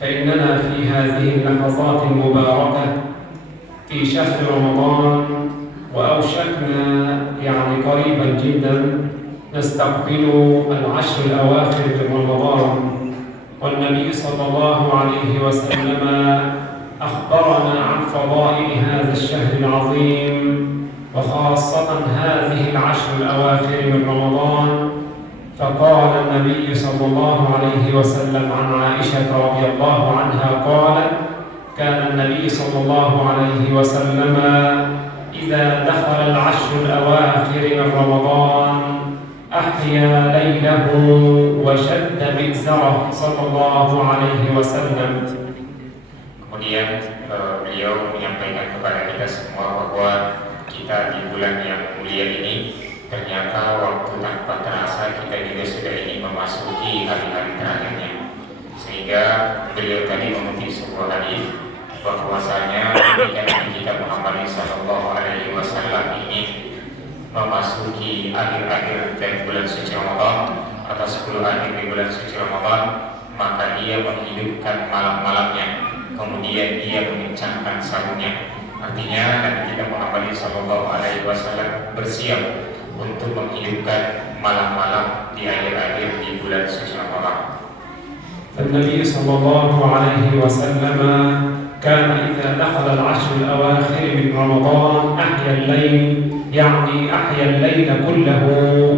فإننا في هذه اللحظات المباركة في شهر رمضان، وأوشكنا قريبا جدا نستقبل العشر الأواخر من رمضان. والنبي صلى الله عليه وسلم أخبرنا عن فضائل هذا الشهر العظيم، وخاصة هذه العشر الأواخر من رمضان. فقال النبي صلى الله عليه وسلم عن عائشة رضي الله عنها قالت: كان النبي صلى الله عليه وسلم إذا دخل العشر الأواخر من رمضان أحيا ليله وشد مئزره صلى الله عليه وسلم. Kemudian beliau menyampaikan kepada kita semua bahwa kita di bulan yang mulia ini ternyata waktu tanpa terasa kita juga sudah ini memasuki hari-hari terakhirnya. Sehingga beliau tadi mengutip sebuah hadis bahwasanya ketika Nabi kita Muhammad sallallahu alaihi wasallam ini memasuki akhir-akhir dari bulan suci Ramadan atau 10 akhir di bulan suci Ramadan, maka dia menghidupkan malam-malamnya, kemudian dia mengencangkan sahurnya. Artinya Nabi kita Muhammad sallallahu alaihi wasallam bersiap untuk menghidupkan malam-malam di akhir-akhir di bulan suci Ramadan. النبي صلى الله عليه وسلم كان إذا دخل العشر الأواخر من رمضان أحيا الليل، أحيا الليل كله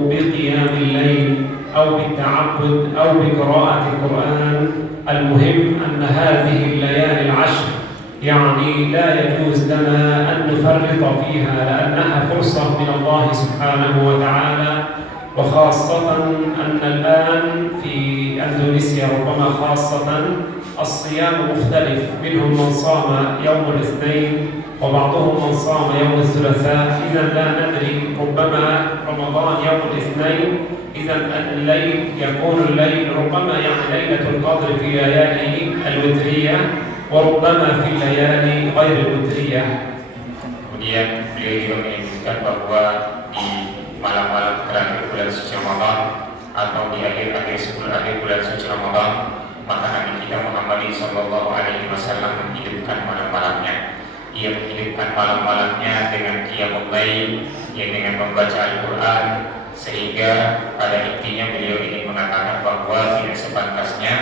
بقيام الليل أو بالتعبد أو بقراءة القرآن. المهم أن هذه الليالي العشر لا يجوز لنا أن نفرط فيها، لأنها فرصة من الله سبحانه وتعالى. وخاصة أن الآن في أندونيسيا ربما خاصة الصيام مختلف، منهم من صام يوم الاثنين وبعضهم من صام يوم الثلاثاء. إذا لا ندري، ربما رمضان يوم الاثنين، إذا الليل يكون الليل ربما ليلة القدر في ليالي الوترية، وربما في الليالي غير الوترية. Kemudian beliau juga menyebutkan bahwa di malam-malam terakhir bulan suci Ramadan atau di akhir-akhir 10 akhir bulan suci Ramadan, maka Nabi kita Muhammad sallallahu alaihi wasallam menghidupkan malam-malamnya. Ia menghidupkan malam-malamnya dengan qiyamul lail, dengan membaca Al-Quran, sehingga pada intinya beliau ingin mengatakan bahwa tidak sepantasnya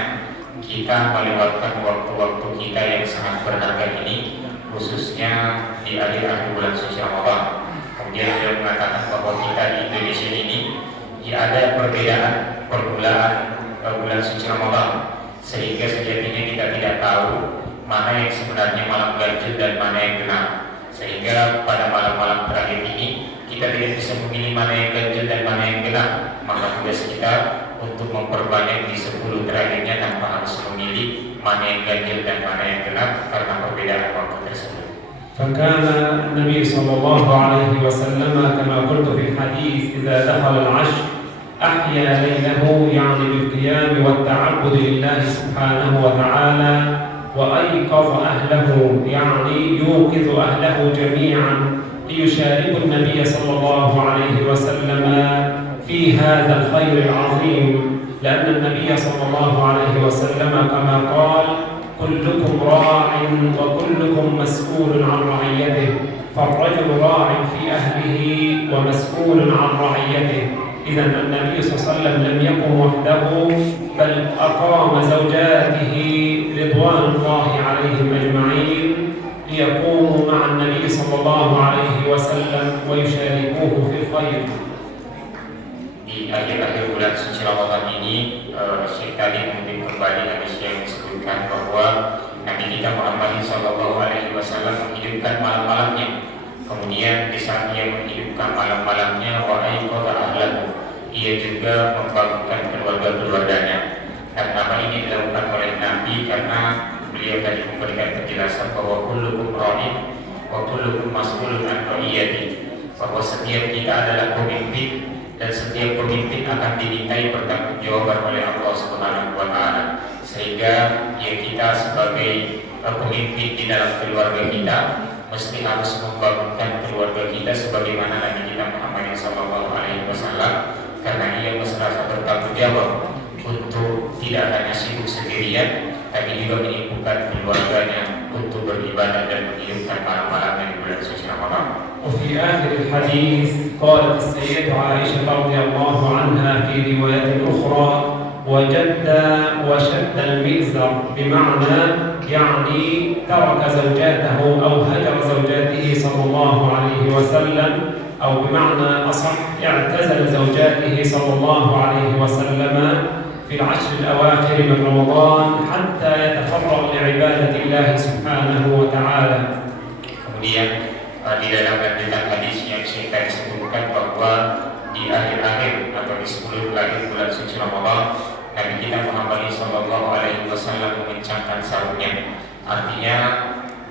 kita melewatkan waktu-waktu kita yang sangat berharga ini, khususnya di akhir-akhir bulan suci Ramadan. Kemudian beliau mengatakan bahwa kita di Indonesia ini ada perbedaan permulaan bulan suci Ramadan, sehingga sejatinya kita tidak tahu mana yang sebenarnya malam ganjil dan mana yang genap. Sehingga pada malam-malam terakhir ini kita tidak bisa memilih mana yang ganjil dan mana yang genap. Maka tugas kita untuk memperbanyak di 10 terakhirnya tanpa harus memilih mana yang ganjil dan mana yang genap karena perbedaan waktu tersebut. فكان النبي صلى الله عليه وسلم كما قلت في الحديث إذا دخل العشر أحيا ليله، بالقيام والتعبد لله سبحانه وتعالى، وأيقظ أهله، يوقظ أهله جميعا ليشاركوا النبي صلى الله عليه وسلم في هذا الخير العظيم. لأن النبي صلى الله عليه وسلم كما قال: كلكم راع وكلكم مسؤول عن رعيته، فالرجل راع في أهله ومسؤول عن رعيته. إذا النبي صلى الله عليه وسلم لم يقم وحده، بل أقام زوجاته رضوان الله عليهم أجمعين ليقوموا مع النبي صلى الله عليه وسلم ويشاركوه في الخير. Di akhir-akhir bulan suci Ramadan ini, Syekh tadi mungkin kembali hadis yang disebutkan bahwa Nabi kita Muhammad sallallahu alaihi wasallam menghidupkan malam-malamnya. Kemudian di saat ia menghidupkan malam-malamnya, wa aiqadha ahlahu, ia juga membangunkan keluarga-keluarganya. Dan hal ini dilakukan oleh Nabi karena beliau tadi memberikan penjelasan bahwa kullukum ra'in wa kullukum mas'ulun an ra'iyati, bahwa setiap kita adalah pemimpin dan setiap pemimpin akan dimintai pertanggungjawaban oleh Allah Subhanahu wa taala. Sehingga kita sebagai pemimpin di dalam keluarga kita mesti harus membangunkan keluarga kita sebagaimana Nabi kita Muhammad sallallahu alaihi wasallam, karena ia merasa bertanggung jawab untuk tidak hanya sibuk sendirian, tapi juga menyibukkan keluarganya untuk beribadah dan menghidupkan malam-malamnya di bulan suci Ramadan. وفي آخر الحديث قالت السيدة عائشة رضي الله عنها في رواية أخرى وشد المئزر، بمعنى يعني ترك زوجاته أو هجر زوجاته صلى الله عليه وسلم، أو بمعنى أصح اعتزل زوجاته صلى الله عليه وسلم في العشر الأواخر من رمضان حتى يتفرغ لعبادة الله سبحانه وتعالى. Kemudian di dalam lanjutan hadis yang saya sebutkan bahwa di akhir-akhir atau di 10 akhir bulan suci Ramadan, Nabi kita Muhammad sallallahu alaihi wasallam mengencangkan sahurnya. Artinya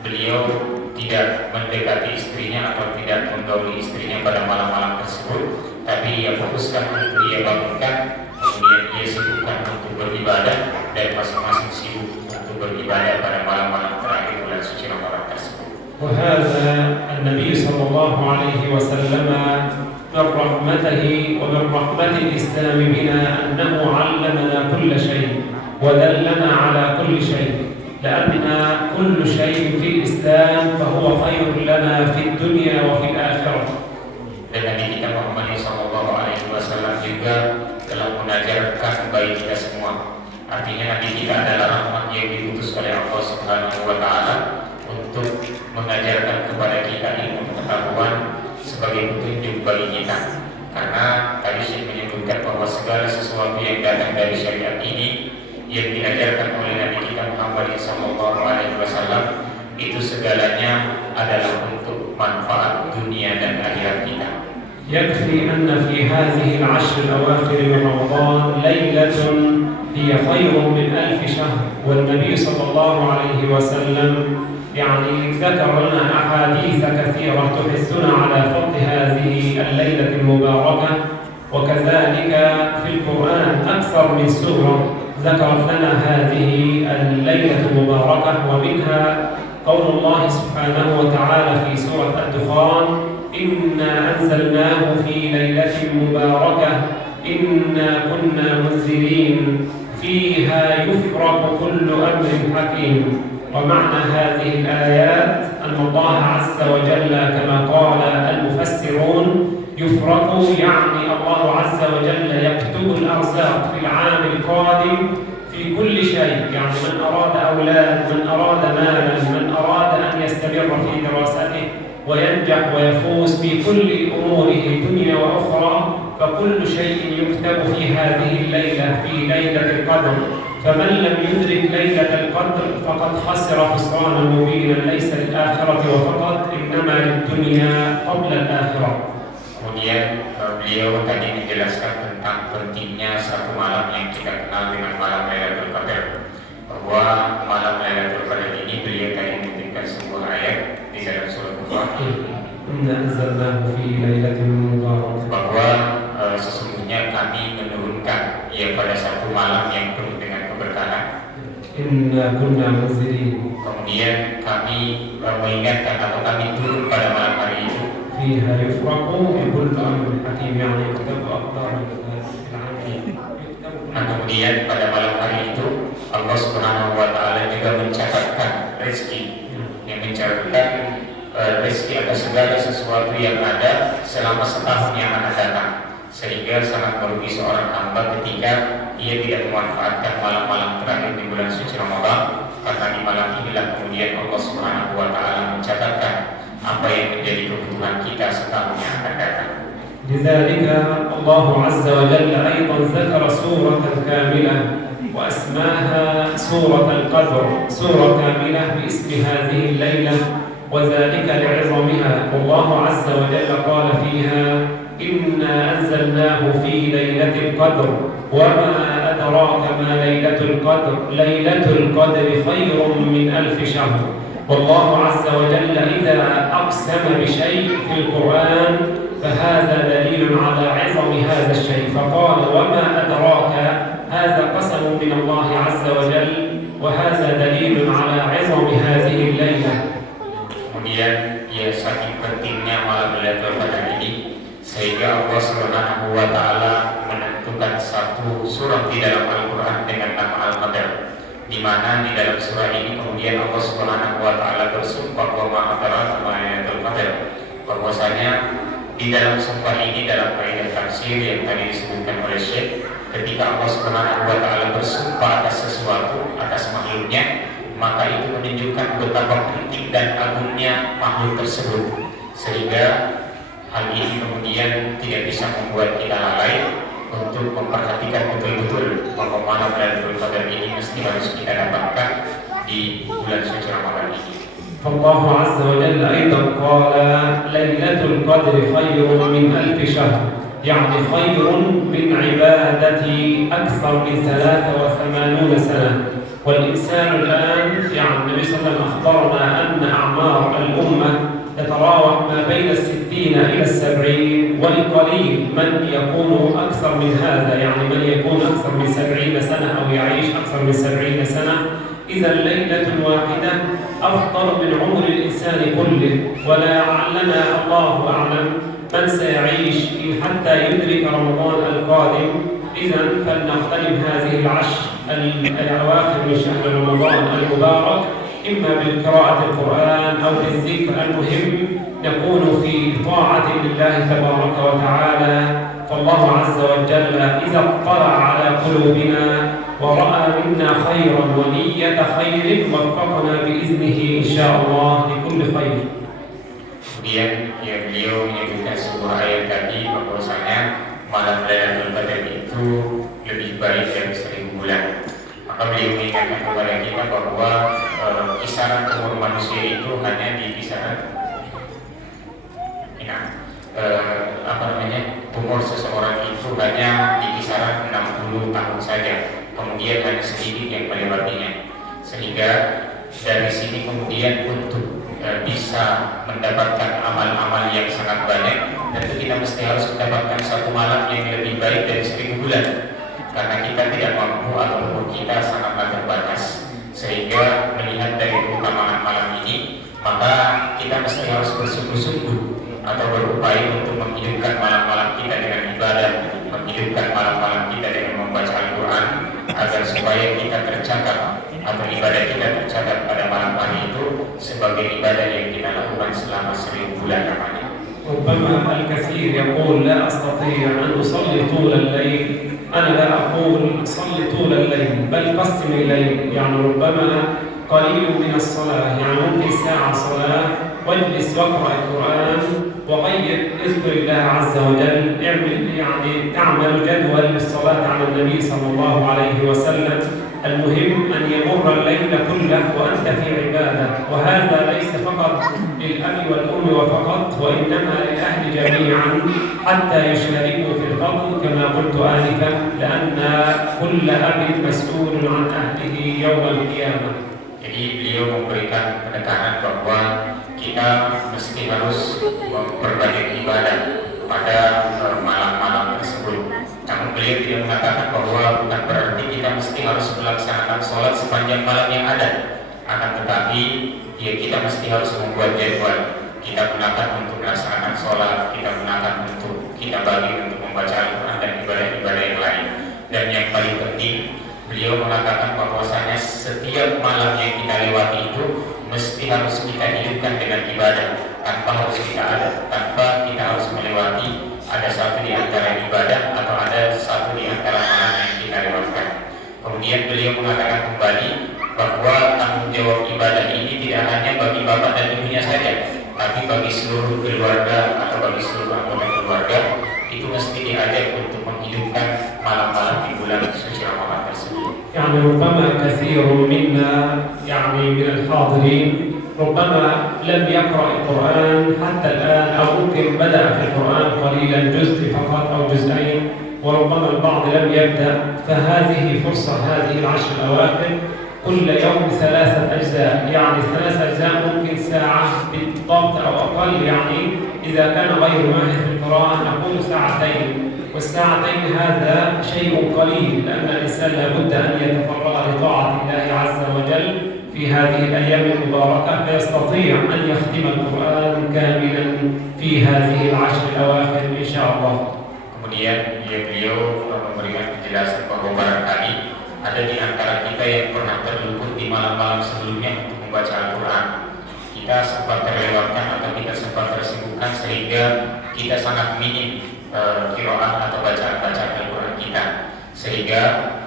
beliau tidak mendekati istrinya atau tidak menggauli istrinya pada malam-malam tersebut, tapi ia fokuskan untuk ia bangunkan, kemudian ia sibukkan untuk beribadah, dan masing-masing sibuk untuk beribadah pada malam-malam terakhir bulan suci Ramadan tersebut. وهذا النبي صلى الله عليه وسلم من رحمته ومن رحمة الإسلام بنا أنه علمنا كل شيء ودلنا على كل شيء، لأن كل شيء في الإسلام فهو خير لنا في الدنيا وفي الآخرة. Dan Nabi kita Muhammad sallallahu alaihi wasallam juga telah mengajarkan bagi kita semua. Artinya Nabi kita adalah rahmat yang diutus oleh Allah Subhanahu wa taala untuk mengajarkan kepada kita ilmu pengetahuan sebagai petunjuk bagi kita. Karena tadi saya menyebutkan bahwa segala sesuatu yang datang dari syariat ini yang diajarkan oleh Nabi kita Muhammad sallallahu alaihi wasallam itu segalanya adalah untuk manfaat dunia dan akhirat kita. يكفي أن في هذه العشر الأواخر من رمضان ليلة هي خير من 1000 شهر، والنبي صلى الله عليه وسلم يعني ذكر لنا أحاديث كثيرة تحثنا على فضل هذه الليلة المباركة، وكذلك في القرآن أكثر من سورة ذكرت لنا هذه الليلة المباركة، ومنها قول الله سبحانه وتعالى في سورة الدخان: إنا أنزلناه في ليلة مباركة إنا كنا منذرين فيها يفرق كل أمر حكيم. ومعنى هذه الآيات أن الله عز وجل كما قال المفسرون يفرق، يعني الله عز وجل يكتب الأرزاق في العام القادم في كل شيء، يعني من أراد أولاد، من أراد مالا، من أراد أن يستمر في دراسته وينجح ويفوز في كل أموره دنيا وأخرى، فكل شيء يكتب في هذه الليلة في ليلة القدر. فمن لم يدرك ليلة القدر فقد خسر خسرانا مبينا ليس للآخرة وفقط إنما للدنيا قبل الآخرة. Kemudian beliau tadi menjelaskan tentang pentingnya satu malam yang kita kenal dengan malam Lailatul Qadar, bahwa malam Lailatul Qadar ini beliau tadi memberikan sebuah ayat di dalam surah Al-Fatihah bahwa sesungguhnya kami menurunkan pada satu malam yang penuh dengan keberkahan. Kemudian kami mengingatkan atau kami turun pada malam hari itu Nah, kemudian pada malam hari itu Allah Subhanahu wa taala juga mencatatkan rezeki, yang mencatatkan rezeki atas segala sesuatu yang ada selama setahun yang akan datang, sehingga sangat merugi seorang hamba ketika ia tidak memanfaatkan malam-malam terakhir di bulan suci Ramadan, karena di malam inilah kemudian Allah Subhanahu wa taala mencatatkan apa yang menjadi kebutuhan kita setahun yang akan datang. لذلك الله عز وجل أيضا ذكر سورة كاملة وأسماها سورة القدر، سورة كاملة باسم هذه الليلة وذلك لعظمها. والله عز وجل قال فيها: إنا أنزلناه في ليلة القدر وما أدراك ما ليلة القدر ليلة القدر خير من 1000 شهر. والله عز وجل إذا أقسم بشيء في القرآن فهذا دليل على عظم هذا الشيء، فقال: وما أدراك، هذا قسم من الله عز وجل وهذا دليل على عظم هذه الليلة. Kemudian ya saking pentingnya malam Lailatul Qadar ini sehingga Allah Subhanahu wa taala menentukan satu surah di dalam Al-Qur'an dengan nama Al-Qadar. di mana di dalam surah ini kemudian Allah Subhanahu wa taala bersumpah bahwa Lailatul Qadar, bahwasanya di dalam sumpah ini dalam kaidah tafsir yang tadi disebutkan oleh Syekh, ketika Allah Subhanahu wa taala bersumpah atas sesuatu, atas makhluknya, maka itu menunjukkan betapa penting dan agungnya makhluk tersebut, sehingga hal ini kemudian tidak bisa membuat kita lalai untuk memperhatikan betul-betul bahwa malam Lailatul Qadar ini mesti harus kita dapatkan di bulan suci Ramadan ini. فالله عز وجل أيضا قال ليلة القدر خير من 1000 شهر، يعني خير من عبادة أكثر من 83 سنة. والإنسان الآن يعني النبي صلى الله عليه وسلم أخبرنا أن أعمار الأمة تتراوح ما بين 60 إلى 70، والقليل من يكون أكثر من هذا، يعني من يكون أكثر من 70 سنة أو يعيش أكثر من 70 سنة. إذا الليلة الواحدة أفضل من عمر الإنسان كله، ولعلنا الله أعلم من سيعيش حتى يدرك رمضان القادم. إذا فلنغتنم هذه العشر الأواخر من شهر رمضان المبارك، إما بالقراءة القرآن أو بالذكر، المهم نكون في طاعة لله تبارك وتعالى. فالله عز وجل إذا اطلع على قلوبنا ورأى منا خيرا ونية خير وفقنا بإذنه إن شاء الله لكل خير. Kemudian ya, beliau menyebutkan sebuah ayat tadi bahwasanya malam Lailatul Qadar itu lebih baik dari 1000 bulan. Maka beliau mengingatkan kepada kita bahwa kisaran umur manusia itu hanya di kisaran umur seseorang itu hanya di kisaran 60 tahun saja. Kemudian hanya sedikit yang melewatinya, sehingga dari sini kemudian untuk bisa mendapatkan amal-amal yang sangat banyak, tentu kita mesti harus mendapatkan satu malam yang lebih baik dari 1000 bulan, karena kita tidak mampu atau umur kita sangatlah terbatas. Sehingga melihat dari keutamaan malam ini, maka kita mesti harus bersungguh-sungguh atau berupaya untuk menghidupkan malam-malam kita dengan ibadah, menghidupkan malam-malam kita dengan membaca Al-Quran, agar supaya kita tercatat atau ibadah kita tercatat pada malam hari itu sebagai ibadah yang kita lakukan selama 1000 bulan lamanya. ربما الكثير يقول لا أستطيع أن أصلي طول الليل. أنا لا أقول صلي طول الليل، بل قسم الليل، يعني ربما قليل من الصلاة، يعني ممكن ساعة صلاة، واجلس واقرأ القرآن وغير اذكر الله عز وجل، اعمل يعني تعمل جدول للصلاة على النبي صلى الله عليه وسلم. المهم أن يمر الليل كله وأنت في عبادة، وهذا ليس فقط للأب والأم وفقط، وإنما للأهل جميعا حتى يشاركوا في الفضل كما قلت آنفا، لأن كل أب مسؤول عن أهله يوم القيامة. Jadi beliau memberikan penekanan bahwa kita mesti harus memperbanyak ibadah pada malam-malam tersebut. Namun beliau tidak mengatakan bahwa bukan berarti kita mesti harus melaksanakan sholat sepanjang malam yang ada. Akan tetapi ya kita mesti harus membuat jadwal. Kita gunakan untuk melaksanakan sholat, kita gunakan untuk kita bagi untuk membaca Al-Quran dan ibadah-ibadah yang lain. Dan yang paling penting, beliau mengatakan bahwasanya setiap malam yang kita lewati itu mesti harus kita hidupkan dengan ibadah, tanpa kita harus melewati ada satu di antara ibadah atau ada satu di antara malam yang kita lewatkan. Kemudian beliau mengatakan kembali bahwa tanggung jawab ibadah ini tidak hanya bagi bapak dan ibunya saja, tapi bagi seluruh keluarga atau bagi seluruh anggota keluarga itu mesti diajak untuk menghidupkan malam-malam di bulan suci Ramadan tersebut. يعني ربما كثير منا يعني من الحاضرين ربما لم يقرأ القرآن حتى الآن، أو ممكن بدأ في القرآن قليلا جزء فقط أو جزئين، وربما البعض لم يبدأ. فهذه فرصة، هذه العشر الأواخر كل يوم 3 أجزاء، يعني 3 أجزاء ممكن ساعة بالضبط أو أقل، يعني إذا كان غير ماهر في القراءة نقول 2 ساعتين، والساعتين هذا شيء قليل، لأن الإنسان لابد أن يتفرغ لطاعة الله عز وجل في هذه الأيام المباركة، فيستطيع أن يختم القرآن كاملا في هذه العشر الأواخر إن شاء الله. Kemudian beliau memberikan penjelasan bahwa barangkali ada di antara kita yang pernah terluput di malam-malam sebelumnya untuk membaca Al-Quran. Kita sempat terlewatkan atau kita sempat tersibukkan sehingga kita sangat minim qiraah atau bacaan-bacaan Al-Quran kita. Sehingga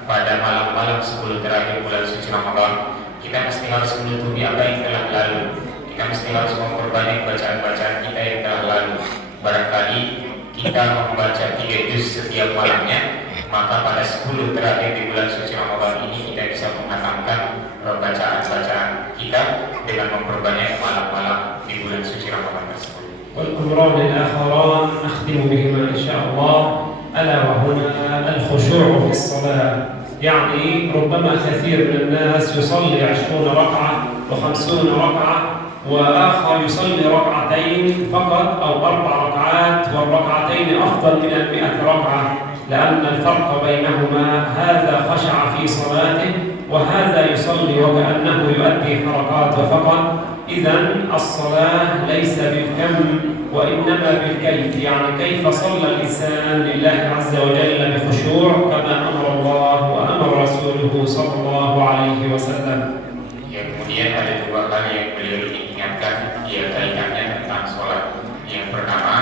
pada malam-malam sebelum terakhir bulan suci Ramadan, kita mesti harus menutupi apa yang telah lalu. Kita mesti harus memperbanyak bacaan-bacaan kita yang telah lalu. Barangkali kita membaca 3 juz setiap malamnya, maka pada 10 terakhir di bulan suci Ramadan ini kita bisa menghatamkan bacaan-bacaan kita dengan memperbanyak malam-malam di bulan suci Ramadan tersebut. والأمران الآخران نختم بهما إن شاء الله ألا وهما الخشوع في الصلاة. يعني ربما كثير من الناس يصلي 20 ركعة و50 ركعة، وآخر يصلي ركعتين فقط أو 4 ركعات، والركعتين أفضل من 100 ركعة، لأن الفرق بينهما هذا خشع في صلاته وهذا يصلي وكأنه يؤدي حركات فقط. إذن الصلاة ليس بالكم وإنما بالكيف، يعني كيف صلى الإنسان لله عز وجل بخشوع كما أمر الله وأمر رسوله صلى الله عليه وسلم. Kemudian ada 2 hal yang beliau ingatkan, kaitannya tentang sholat. Yang pertama,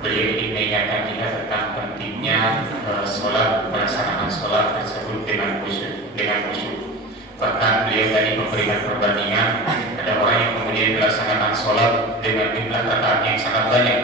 beliau ingin mengingatkan kita tentang pentingnya sholat, pelaksanaan sholat tersebut dengan khusyuk. Bahkan beliau tadi memberikan perbandingan, ada orang yang kemudian melaksanakan sholat dengan jumlah rakaat yang sangat banyak,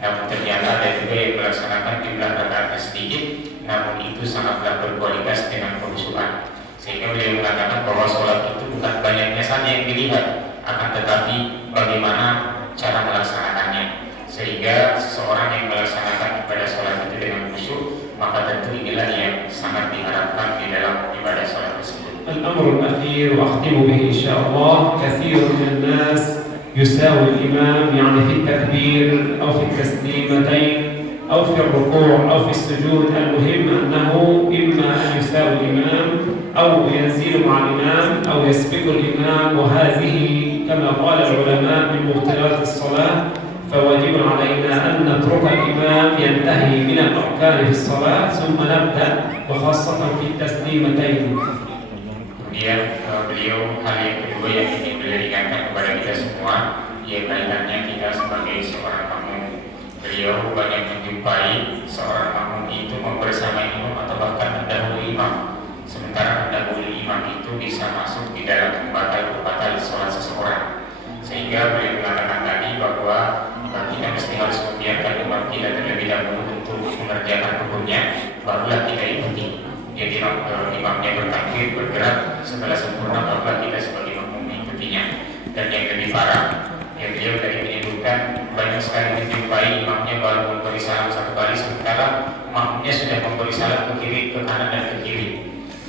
namun ternyata ada juga yang melaksanakan jumlah rakaatnya sedikit, namun itu sangatlah berkualitas dengan khusyukan. Sehingga beliau mengatakan bahwa sholat itu bukan banyaknya saja yang dilihat, akan tetapi bagaimana cara melaksanakannya. Sehingga seseorang yang melaksanakan ibadah sholat itu dengan khusyuk, maka tentu inilah yang sangat diharapkan di dalam ibadah sholat tersebut. الأمر الأخير وأختم به إن شاء الله، كثير من الناس يساوي الإمام يعني في التكبير أو في التسليمتين أو في الركوع أو في السجود. المهم أنه إما أن يساوي الإمام أو ينزل مع الإمام أو يسبق الإمام، وهذه كما قال العلماء من مبطلات الصلاة، فواجب علينا أن نترك الإمام ينتهي من الأركان في الصلاة ثم نبدأ، وخاصة في التسليمتين. Kemudian beliau hal yang kedua yang ingin beliau ingatkan kepada kita semua, yaitu kaitannya kita sebagai seorang makmum. Beliau banyak menjumpai seorang makmum itu membersamai imam atau bahkan mendahului imam. Sementara mendahului imam itu bisa masuk di dalam pembatal sholat seseorang. Sehingga beliau mengatakan tadi bahwa kita mesti harus membiarkan imam kita terlebih dahulu untuk mengerjakan hukumnya, barulah kita ikuti. Jadi imamnya bertakbir bergerak, setelah sempurna barulah kita sebagai makmum mengikutinya. Dan yang lebih parah, yang beliau tadi menyebutkan banyak sekali menjumpai imamnya baru memberi salam 1 kali, sementara makmumnya sudah memberi salam ke kiri, ke kanan dan ke kiri.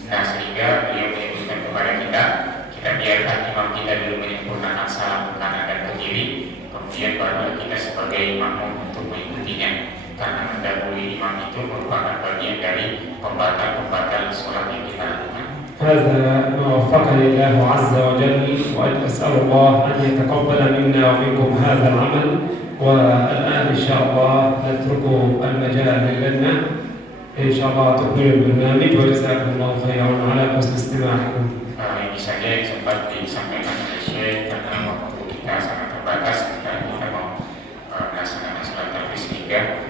Nah, sehingga beliau menyebutkan kepada kita biarkan imam kita dulu menyempurnakan salam ke kanan dan ke kiri, kemudian barulah kita sebagai makmum untuk mengikutinya. Karena mendahului imam itu merupakan bagian dari pembatal sholat yang kita lakukan. هذا ما وفقني الله عز وجل، وأسأل الله أن يتقبل منا ومنكم هذا العمل. والآن إن شاء الله نترك المجال للجنة إن شاء الله تكمل البرنامج، وجزاكم الله خيرا على حسن استماعكم. Ini saja yang sempat disampaikan oleh Syekh, karena waktu kita sangat terbatas, kita mau melaksanakan sholat tarawih sehingga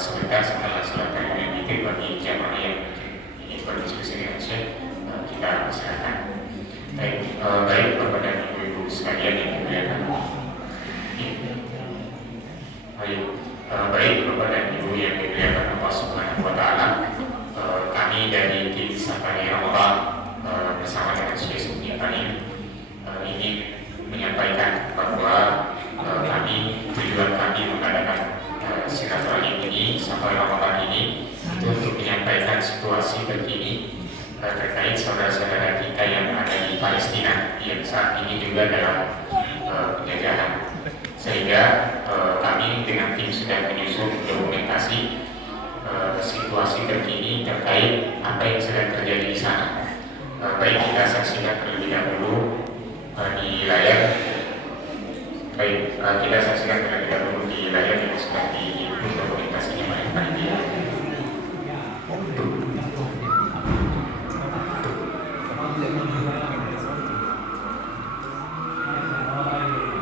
sebentar setelah sholat tarawih itu bagi jamaah yang ingin berdiskusi dengan Syekh, kita silakan. Baik kepada ibu-ibu sekalian yang dimuliakan. Baik kepada ibu yang dimuliakan Allah Subhanahu wa Ta'ala, kami dari tim Safari Ramadan bersama dengan Syekh Sufi ingin menyampaikan bahwa tujuan kami mengadakan silaturahim ini sampai Ramadan ini itu untuk menyampaikan situasi terkini terkait saudara-saudara kita yang ada di Palestina yang saat ini juga dalam penjajahan. Sehingga kami dengan tim sudah menyusun dokumentasi situasi terkini terkait apa yang sedang terjadi di sana. Baik kita saksikan terlebih dahulu di layar. Baik kita saksikan terlebih dahulu di layar yang sudah diinput